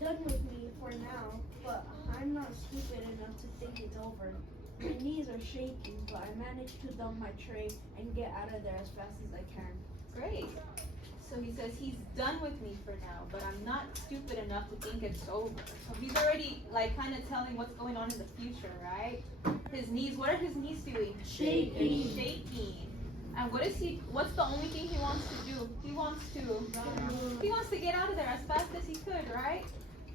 done with me for now, but I'm not stupid enough to think it's over. My knees are shaking, but I managed to dump my tray and get out of there as fast as I can. Great. So he says he's done with me for now, but I'm not stupid enough to think it's over. So he's already like kind of telling what's going on in the future, right? His knees, what are his knees doing? Shaking. They're shaking. And what's the only thing he wants to do? He wants to get out of there as fast as he could, right?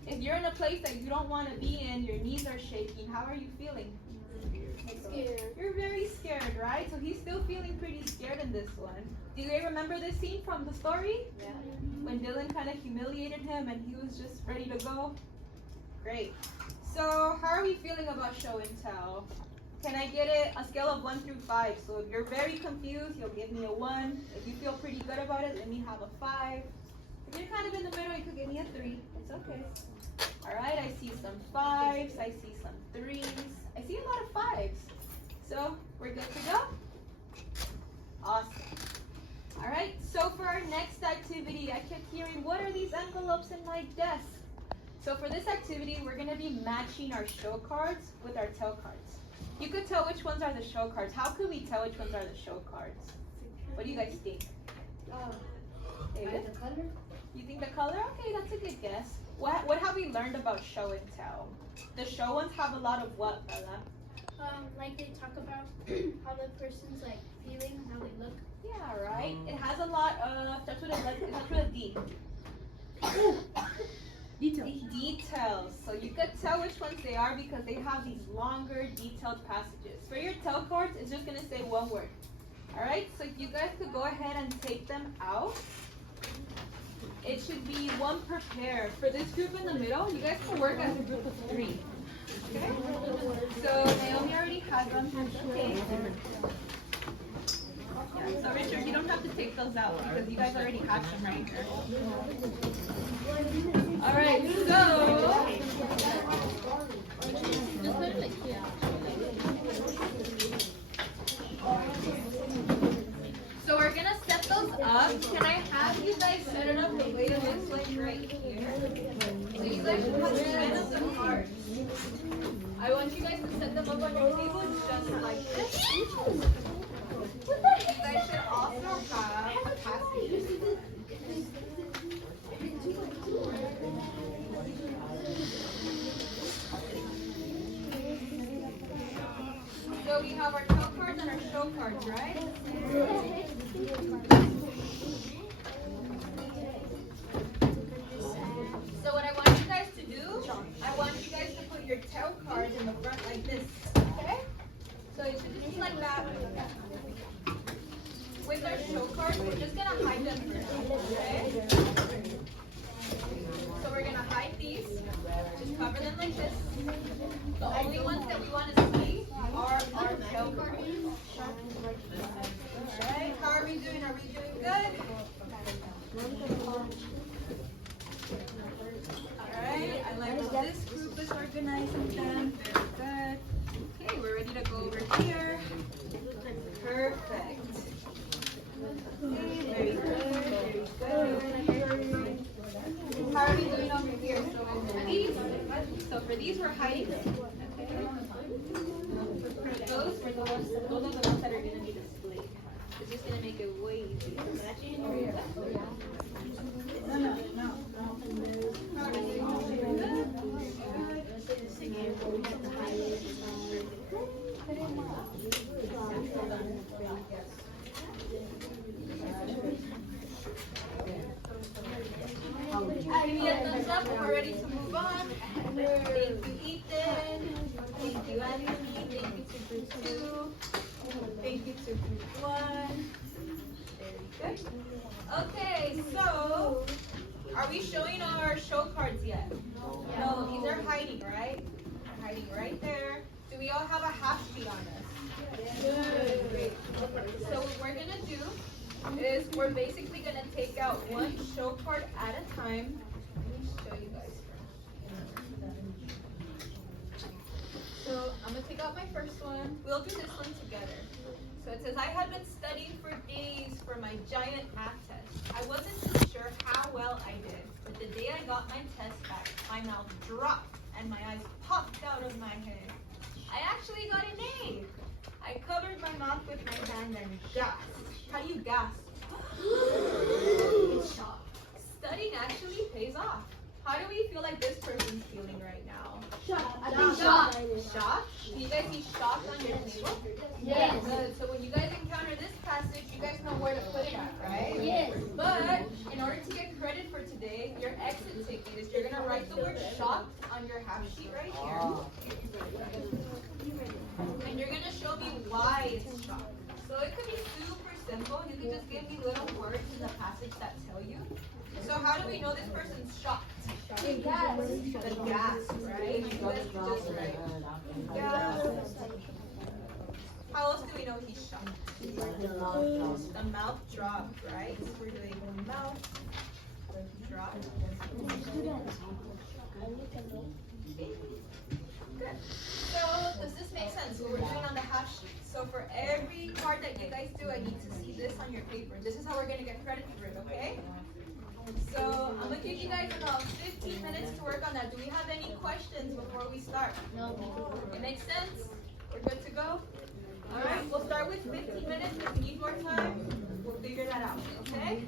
If you're in a place that you don't want to be in, your knees are shaking, how are you feeling? Scared. You're very scared, right? So he's still feeling pretty scared in this one. Do you guys remember this scene from the story? Yeah. When Dylan kind of humiliated him and he was just ready to go? Great. So how are we feeling about show and tell? Can I get it a scale of 1 through 5? So if you're very confused, you'll give me a 1. If you feel pretty good about it, let me have a 5. If you're kind of in the middle, you could give me a 3. It's okay. All right, I see some 5s. I see some 3s. I see a lot of 5s. So we're good to go? Awesome. All right, so for our next activity, I kept hearing, what are these envelopes in my desk? So for this activity, we're going to be matching our show cards with our tell cards. You could tell which ones are the show cards. How could we tell which ones are the show cards? What do you guys think? David? The color? You think the color? Okay, that's a good guess. What have we learned about show and tell? The show ones have a lot of what, Bella? Like they talk about how the person's like feeling, how they look. Yeah, right. It has a lot of, starts with a D. Details. So you could tell which ones they are because they have these longer detailed passages. For your tell cards, it's just going to say one word. All right, so if you guys could go ahead and take them out. It should be 1 per pair. For this group in the middle, you guys can work as a group of 3. Okay? So Naomi already has them. Okay. Yeah, so Richard, you don't have to take those out because you guys already have them right here. All right, so we're gonna set those up. Can I have you guys set it up the way it looks like right here? So you guys should have 10 of the cards. I want you guys to set them up on your table just like this. You guys should also have passages. So we have our tell cards and our show cards, right? So what I want you guys to do, I want you guys to put your tell cards in the front like this, okay? So you should just like that. With our show cards, we're just gonna hide them for now, okay? So we're gonna hide these, just cover them like this. The only ones that we want to see are our tell cards. Alright, how are we doing? Are we doing good? Alright, I like how this group is organizing them. Very good. Okay, we're ready to go over here. Perfect. Okay, very good, very good. How are we doing over here? So for these we're hiding. Okay. For those are the ones that are going to be displayed. It's just going to make it way easier. No. How are we doing over here? Give me a thumbs up and we're ready to move on. Thank you, Ethan. Thank you, Anthony. Thank you to group 2. Thank you to group 1. Very good. Okay, so are we showing our show cards yet? No, these are hiding, right? They're hiding right there. Do we all have a half sheet on us? Good. Great. So what we're going to do is we're basically going to take out one show card at a time. Let me show you guys first. So I'm going to take out my first one. We'll do this one together. So it says, I had been studying for days for my giant math test. I wasn't too sure how well I did, but the day I got my test back, my mouth dropped and my eyes popped out of my head. I actually got an A. I covered my mouth with my hand and gasped. How do you gasp? Studying actually pays off. How do we feel like this person's feeling right now? Shocked. Shocked? Do you guys see shocked on your table? Yes. Good. So when you guys encounter this passage, you guys know where to put it at, right? Yes. But in order to get credit for today, your exit ticket is you're gonna write the word shocked on your half sheet right here. And you're gonna show me why it's shocked. So it could be super simple. You can just give me little words in the passage that tell you. So how do we know this person's shocked? The gas, right? You guys just right. Gas. How else do we know he's shocked? The mouth dropped, right? So we're doing mouth drop. Good. So does this make sense? What we're doing on the half sheet. So for every part that you guys do, I need to see this on your paper. This is how we're gonna get credit for it, okay? So I'm gonna give you guys about 15 minutes to work on that. Do we have any questions before we start? No. It makes sense? We're good to go? Alright, we'll start with 15 minutes. If you need more time, we'll figure that out, okay?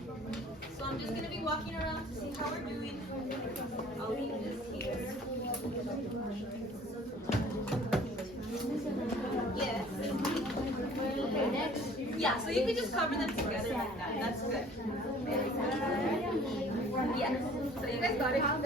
So I'm just gonna be walking around to see how we're doing. I'll leave this here. Yes. Okay, next. Yeah, so you can just cover them together like that. That's good. Yes. So you guys got it? I'm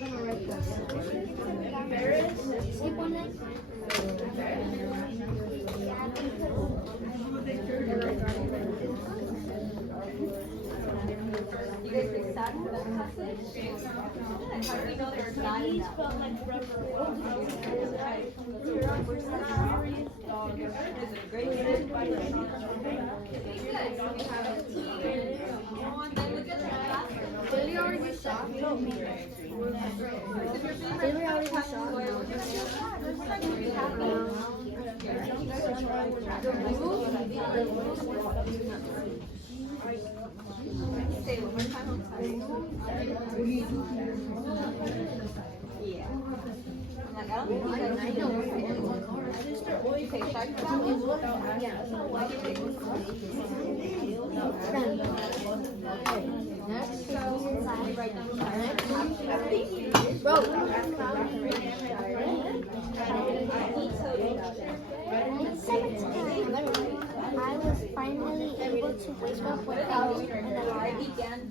gonna write this. Sleep on it. You guys excited for that passage? How do we know they're excited? These felt like rubber. Is it a great good? Okay, good. So we have a T. And then look at the last one. Did we already shop? Is your favorite Did we already part? shop? We're not very happy. Say it one more time. Yeah. I'm like, I don't think I know. Okay, should I put that one? Yeah. Next. I was finally able to wake up without I began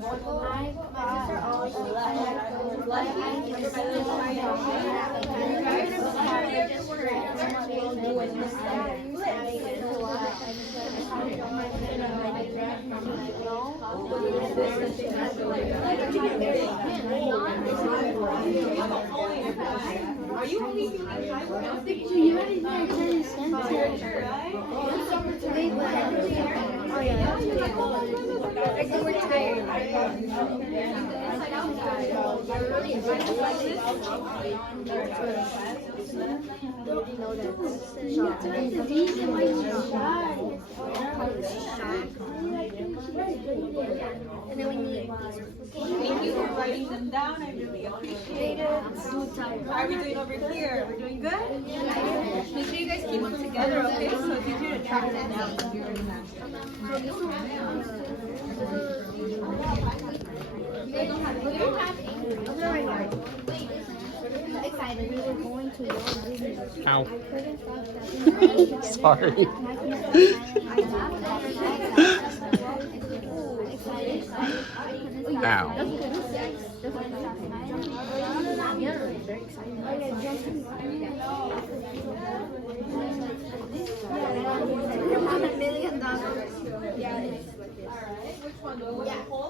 Are you only feeling high? You already know I couldn't stand it. Oh yeah. I think we're tired. And then we need Thank you for writing them down. I really appreciate it. How are we doing over here? We're doing good? Make sure you guys keep them together, okay? So it's easier to track them down if you're in that. They don't have it. excited. We were going to your Ow. I couldn't stop Sorry. $1 million. Alright, which one? The one with the hole?